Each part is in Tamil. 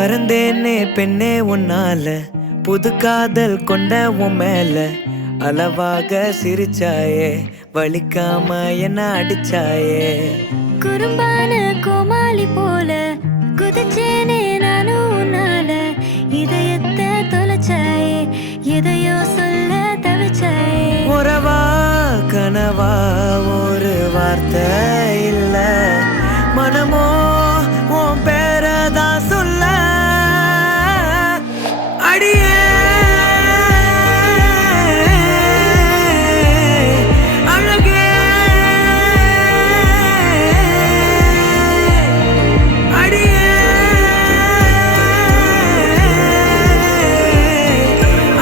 மறந்தேனே பெண்ணே உன்னால, புது காதல் கொண்ட உன் மேல. அளவாக சிரிச்சாயே, வலிக்காம என்ன அடிச்சாயே. குறும்பான கோமாளி போல குதிச்சேனே நானும் உன்னால. இதயத்தை தொலைச்சாயே, எதையோ சொல்ல தவிச்சாயே. உறவா கனவா ஒரு வார்த்தை இல்ல, மனமோ உன் பேரதான் சொல்ல. அடியே அழகே, அடியே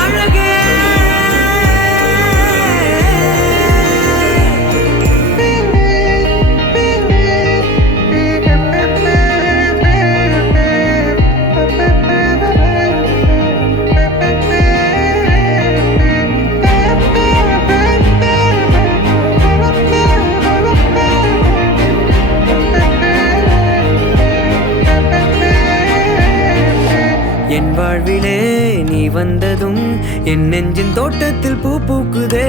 அழகே. என் வாழ்விலே நீ வந்ததும் என் நெஞ்சின் தோட்டத்தில் பூ பூக்குதே.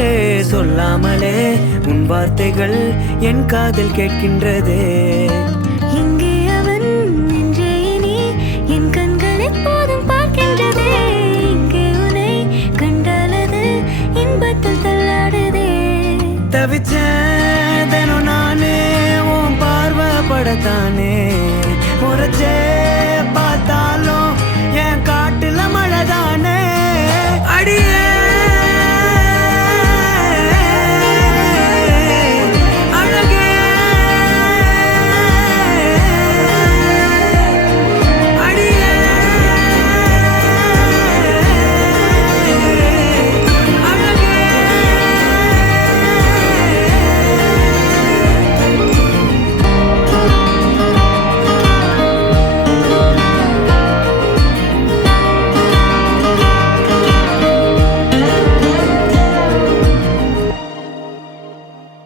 சொல்லாமலே உன் வார்த்தைகள் என் காதில் கேட்கின்றதே. இங்கே அவன் என்றே நீ என் கண்கள் எப்போதும் பார்க்கின்றதே. இங்கே உன்னை கண்டாலது இன்பத்தில் தள்ளாடுதே. தவிச்சேன் நானே உன் பார்வை படத்தானே, முறைச்ச